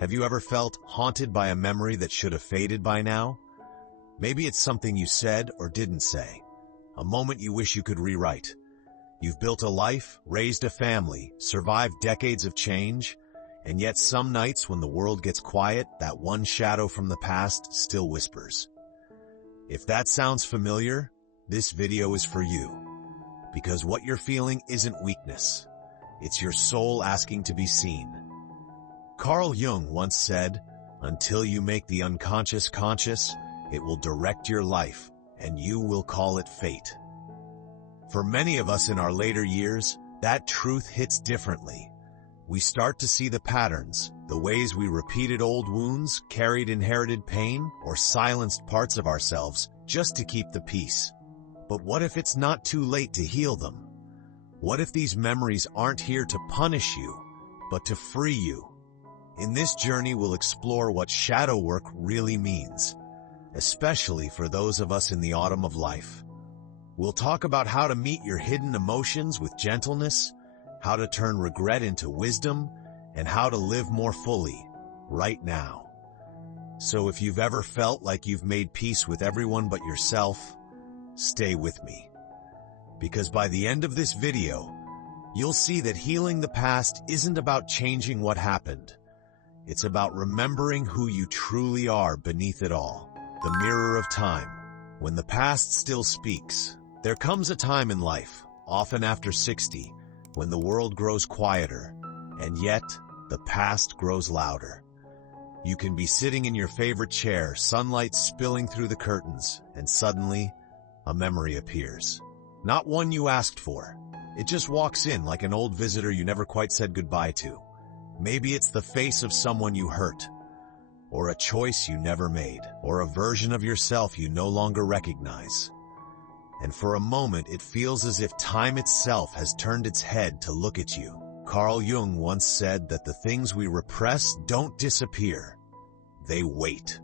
Have you ever felt haunted by a memory that should have faded by now? Maybe it's something you said or didn't say, a moment you wish you could rewrite. You've built a life, raised a family, survived decades of change, and yet some nights when the world gets quiet, that one shadow from the past still whispers. If that sounds familiar, this video is for you. Because what you're feeling isn't weakness. It's your soul asking to be seen. Carl Jung once said, "Until you make the unconscious conscious, it will direct your life, and you will call it fate." For many of us in our later years, that truth hits differently. We start to see the patterns, the ways we repeated old wounds, carried inherited pain, or silenced parts of ourselves just to keep the peace. But what if it's not too late to heal them? What if these memories aren't here to punish you, but to free you? In this journey, we'll explore what shadow work really means, especially for those of us in the autumn of life. We'll talk about how to meet your hidden emotions with gentleness, how to turn regret into wisdom, and how to live more fully, right now. So if you've ever felt like you've made peace with everyone but yourself, stay with me. Because by the end of this video, you'll see that healing the past isn't about changing what happened. It's about remembering who you truly are beneath it all. The mirror of time. When the past still speaks, there comes a time in life, often after 60, when the world grows quieter, and yet the past grows louder. You can be sitting in your favorite chair, sunlight spilling through the curtains, and suddenly, a memory appears. Not one you asked for. It just walks in like an old visitor you never quite said goodbye to. Maybe it's the face of someone you hurt, or a choice you never made, or a version of yourself you no longer recognize. And for a moment, it feels as if time itself has turned its head to look at you. Carl Jung once said that the things we repress don't disappear. They wait.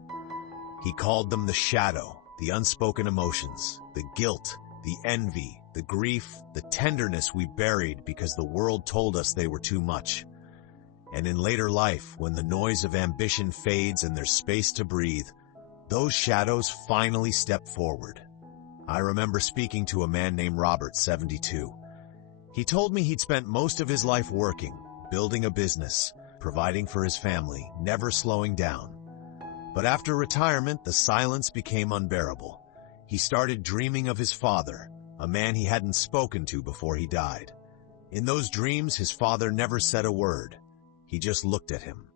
He called them the shadow, the unspoken emotions, the guilt, the envy, the grief, the tenderness we buried because the world told us they were too much. And in later life, when the noise of ambition fades and there's space to breathe, those shadows finally step forward. I remember speaking to a man named Robert, 72. He told me he'd spent most of his life working, building a business, providing for his family, never slowing down. But after retirement, the silence became unbearable. He started dreaming of his father, a man he hadn't spoken to before he died. In those dreams, his father never said a word. He just looked at him.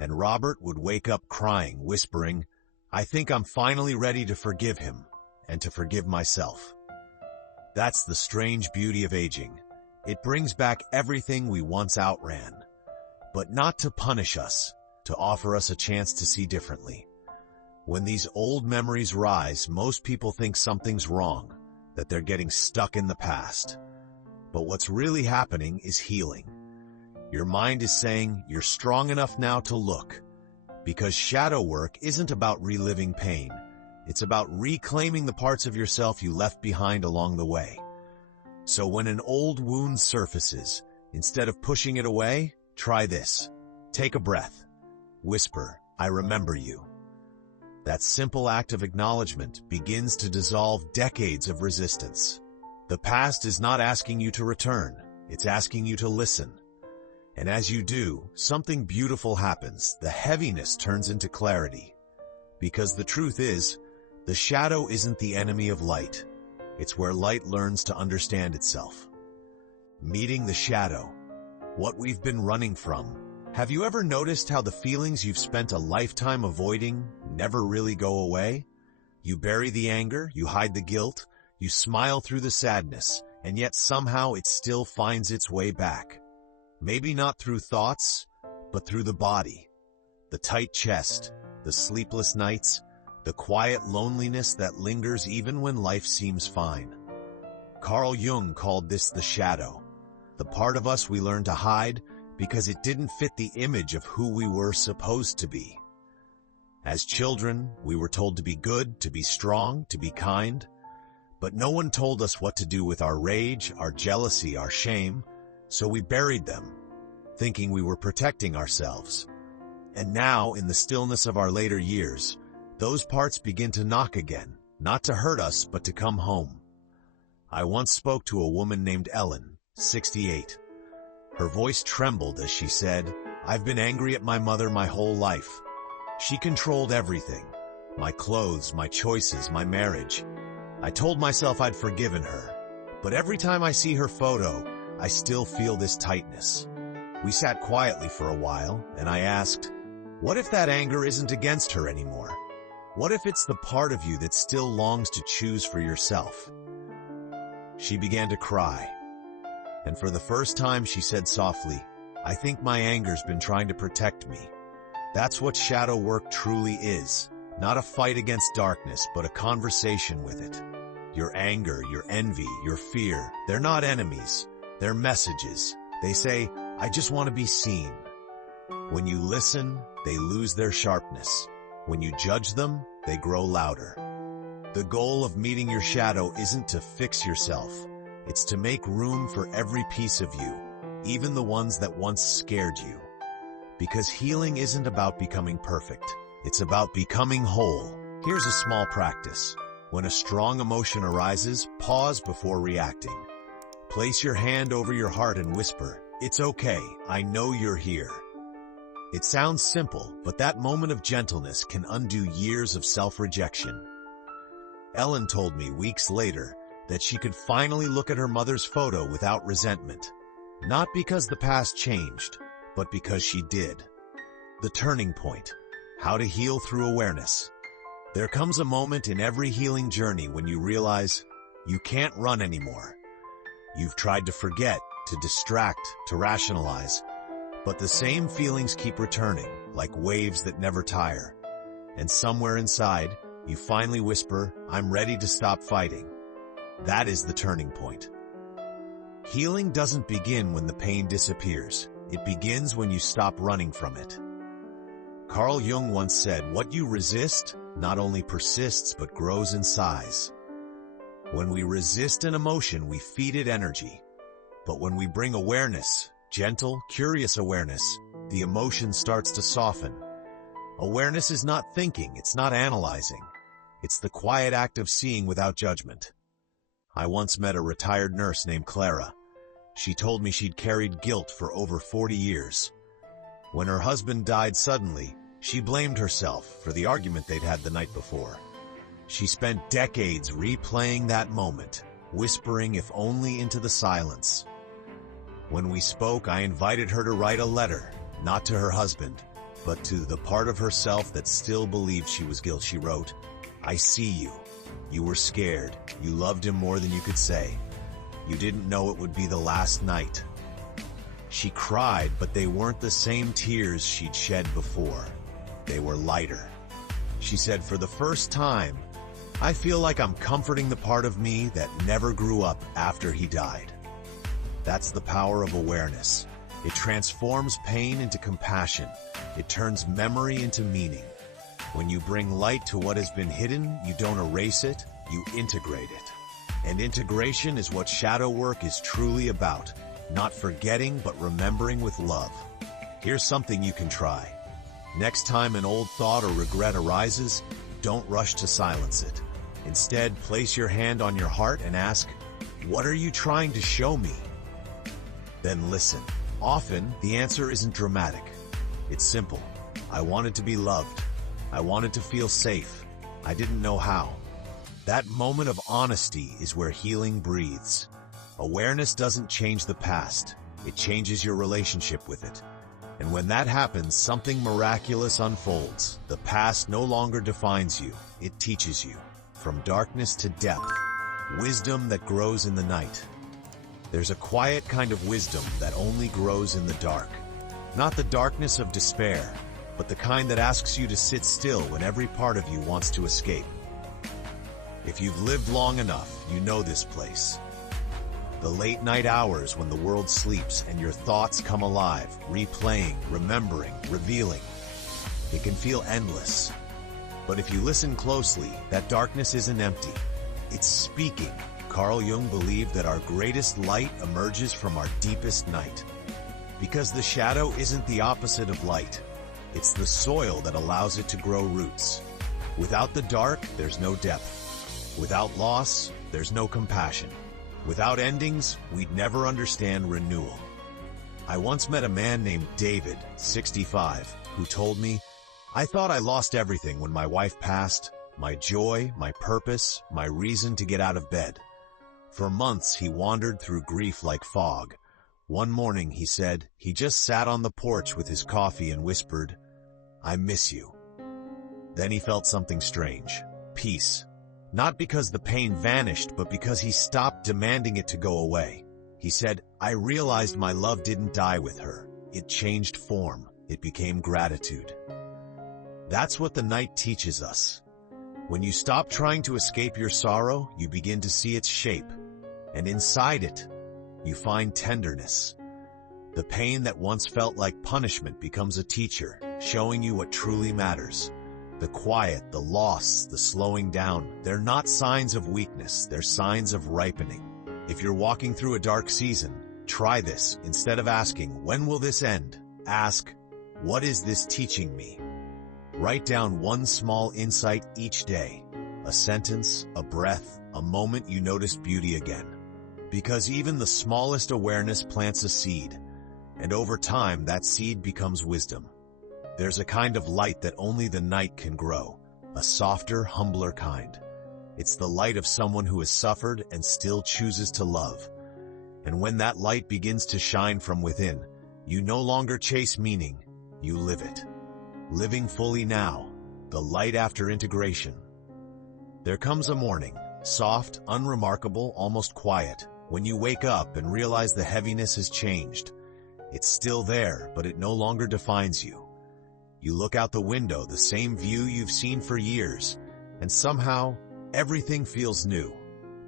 And Robert would wake up crying, whispering, "I think I'm finally ready to forgive him and to forgive myself." That's the strange beauty of aging. It brings back everything we once outran, but not to punish us, to offer us a chance to see differently. When these old memories rise, most people think something's wrong, that they're getting stuck in the past. But what's really happening is healing. Your mind is saying you're strong enough now to look, because shadow work isn't about reliving pain. It's about reclaiming the parts of yourself you left behind along the way. So when an old wound surfaces, instead of pushing it away, try this. Take a breath. Whisper, "I remember you." That simple act of acknowledgement begins to dissolve decades of resistance. The past is not asking you to return, it's asking you to listen. And as you do, something beautiful happens. The heaviness turns into clarity. Because the truth is, the shadow isn't the enemy of light. It's where light learns to understand itself. Meeting the shadow. What we've been running from. Have you ever noticed how the feelings you've spent a lifetime avoiding never really go away? You bury the anger, you hide the guilt, you smile through the sadness, and yet somehow it still finds its way back. Maybe not through thoughts, but through the body. The tight chest, the sleepless nights, the quiet loneliness that lingers even when life seems fine. Carl Jung called this the shadow, the part of us we learn to hide because it didn't fit the image of who we were supposed to be. As children, we were told to be good, to be strong, to be kind, but no one told us what to do with our rage, our jealousy, our shame, so we buried them, thinking we were protecting ourselves. And now, in the stillness of our later years, those parts begin to knock again, not to hurt us, but to come home. I once spoke to a woman named Ellen, 68. Her voice trembled as she said, "I've been angry at my mother my whole life. She controlled everything. My clothes, my choices, my marriage. I told myself I'd forgiven her. But every time I see her photo, I still feel this tightness." We sat quietly for a while, and I asked, what if that anger isn't against her anymore? What if it's the part of you that still longs to choose for yourself? She began to cry. And for the first time she said softly, "I think my anger's been trying to protect me." That's what shadow work truly is. Not a fight against darkness, but a conversation with it. Your anger, your envy, your fear, they're not enemies. They're messages. They say, "I just want to be seen." When you listen, they lose their sharpness. When you judge them, they grow louder. The goal of meeting your shadow isn't to fix yourself. It's to make room for every piece of you, even the ones that once scared you. Because healing isn't about becoming perfect. It's about becoming whole. Here's a small practice. When a strong emotion arises, pause before reacting. Place your hand over your heart and whisper, "It's okay, I know you're here." It sounds simple, but that moment of gentleness can undo years of self-rejection. Ellen told me weeks later that she could finally look at her mother's photo without resentment. Not because the past changed, but because she did. The turning point. How to heal through awareness. There comes a moment in every healing journey when you realize you can't run anymore. You've tried to forget, to distract, to rationalize, but the same feelings keep returning, like waves that never tire. And somewhere inside, you finally whisper, "I'm ready to stop fighting." That is the turning point. Healing doesn't begin when the pain disappears. It begins when you stop running from it. Carl Jung once said, "What you resist not only persists but grows in size." When we resist an emotion, we feed it energy. But when we bring awareness, gentle, curious awareness, the emotion starts to soften. Awareness is not thinking, it's not analyzing. It's the quiet act of seeing without judgment. I once met a retired nurse named Clara. She told me she'd carried guilt for over 40 years. When her husband died suddenly, she blamed herself for the argument they'd had the night before. She spent decades replaying that moment, whispering if only into the silence. When we spoke, I invited her to write a letter, not to her husband, but to the part of herself that still believed she was guilty. She wrote, "I see you. You were scared. You loved him more than you could say. You didn't know it would be the last night." She cried, but they weren't the same tears she'd shed before. They were lighter. She said, "For the first time, I feel like I'm comforting the part of me that never grew up after he died." That's the power of awareness. It transforms pain into compassion. It turns memory into meaning. When you bring light to what has been hidden, you don't erase it, you integrate it. And integration is what shadow work is truly about. Not forgetting, but remembering with love. Here's something you can try. Next time an old thought or regret arises, don't rush to silence it. Instead, place your hand on your heart and ask, "What are you trying to show me?" Then listen. Often, the answer isn't dramatic. It's simple. I wanted to be loved. I wanted to feel safe. I didn't know how. That moment of honesty is where healing breathes. Awareness doesn't change the past. It changes your relationship with it. And when that happens, something miraculous unfolds. The past no longer defines you. It teaches you. From darkness to depth. Wisdom that grows in the night. There's a quiet kind of wisdom that only grows in the dark. Not the darkness of despair, but the kind that asks you to sit still when every part of you wants to escape. If you've lived long enough, you know this place. The late night hours when the world sleeps and your thoughts come alive, replaying, remembering, revealing. It can feel endless. But if you listen closely, that darkness isn't empty. It's speaking. Carl Jung believed that our greatest light emerges from our deepest night. Because the shadow isn't the opposite of light. It's the soil that allows it to grow roots. Without the dark, there's no depth. Without loss, there's no compassion. Without endings, we'd never understand renewal. I once met a man named David, 65, who told me, "I thought I lost everything when my wife passed, my joy, my purpose, my reason to get out of bed." For months, he wandered through grief like fog. One morning, he said, he just sat on the porch with his coffee and whispered, "I miss you." Then he felt something strange, peace. Not because the pain vanished, but because he stopped demanding it to go away. He said, "I realized my love didn't die with her. It changed form. It became gratitude." That's what the night teaches us. When you stop trying to escape your sorrow, you begin to see its shape. And inside it, you find tenderness. The pain that once felt like punishment becomes a teacher, showing you what truly matters. The quiet, the loss, the slowing down, they're not signs of weakness, they're signs of ripening. If you're walking through a dark season, try this. Instead of asking, "When will this end?" ask, "What is this teaching me?" Write down one small insight each day. A sentence, a breath, a moment you notice beauty again. Because even the smallest awareness plants a seed, and over time that seed becomes wisdom. There's a kind of light that only the night can grow, a softer, humbler kind. It's the light of someone who has suffered and still chooses to love. And when that light begins to shine from within, you no longer chase meaning, you live it. Living fully now, the light after integration. There comes a morning, soft, unremarkable, almost quiet, when you wake up and realize the heaviness has changed. It's still there, but it no longer defines you. You look out the window, the same view you've seen for years, and somehow, everything feels new.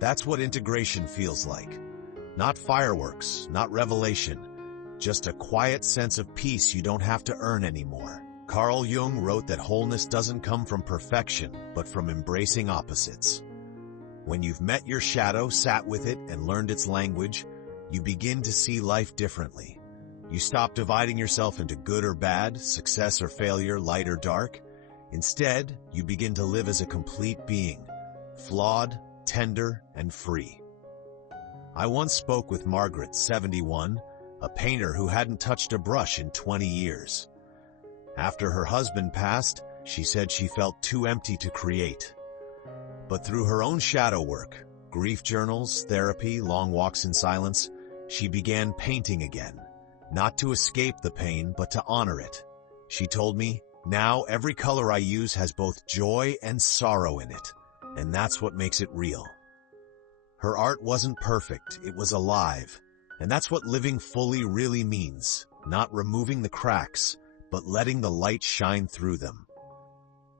That's what integration feels like. Not fireworks, not revelation, just a quiet sense of peace you don't have to earn anymore. Carl Jung wrote that wholeness doesn't come from perfection, but from embracing opposites. When you've met your shadow, sat with it, and learned its language, you begin to see life differently. You stop dividing yourself into good or bad, success or failure, light or dark. Instead, you begin to live as a complete being, flawed, tender, and free. I once spoke with Margaret, 71, a painter who hadn't touched a brush in 20 years. After her husband passed, she said she felt too empty to create. But through her own shadow work, grief journals, therapy, long walks in silence, she began painting again. Not to escape the pain, but to honor it. She told me, "Now every color I use has both joy and sorrow in it, and that's what makes it real." Her art wasn't perfect, it was alive, and that's what living fully really means, not removing the cracks, but letting the light shine through them.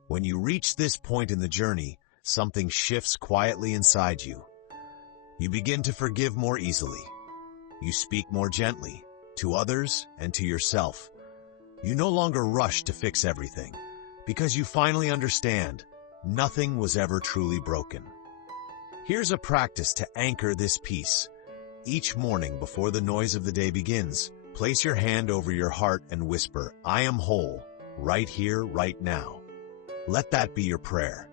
When you reach this point in the journey, something shifts quietly inside you. You begin to forgive more easily. You speak more gently, to others and to yourself. You no longer rush to fix everything, because you finally understand nothing was ever truly broken. Here's a practice to anchor this peace. Each morning before the noise of the day begins, place your hand over your heart and whisper, "I am whole, right here, right now." Let that be your prayer.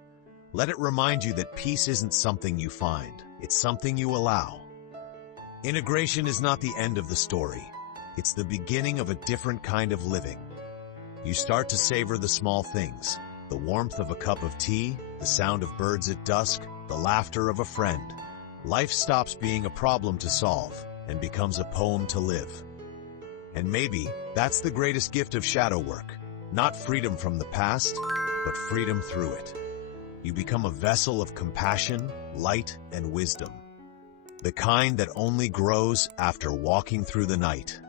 Let it remind you that peace isn't something you find, it's something you allow. Integration is not the end of the story. It's the beginning of a different kind of living. You start to savor the small things, the warmth of a cup of tea, the sound of birds at dusk, the laughter of a friend. Life stops being a problem to solve and becomes a poem to live. And maybe that's the greatest gift of shadow work. Not freedom from the past, but freedom through it. You become a vessel of compassion, light, and wisdom. The kind that only grows after walking through the night.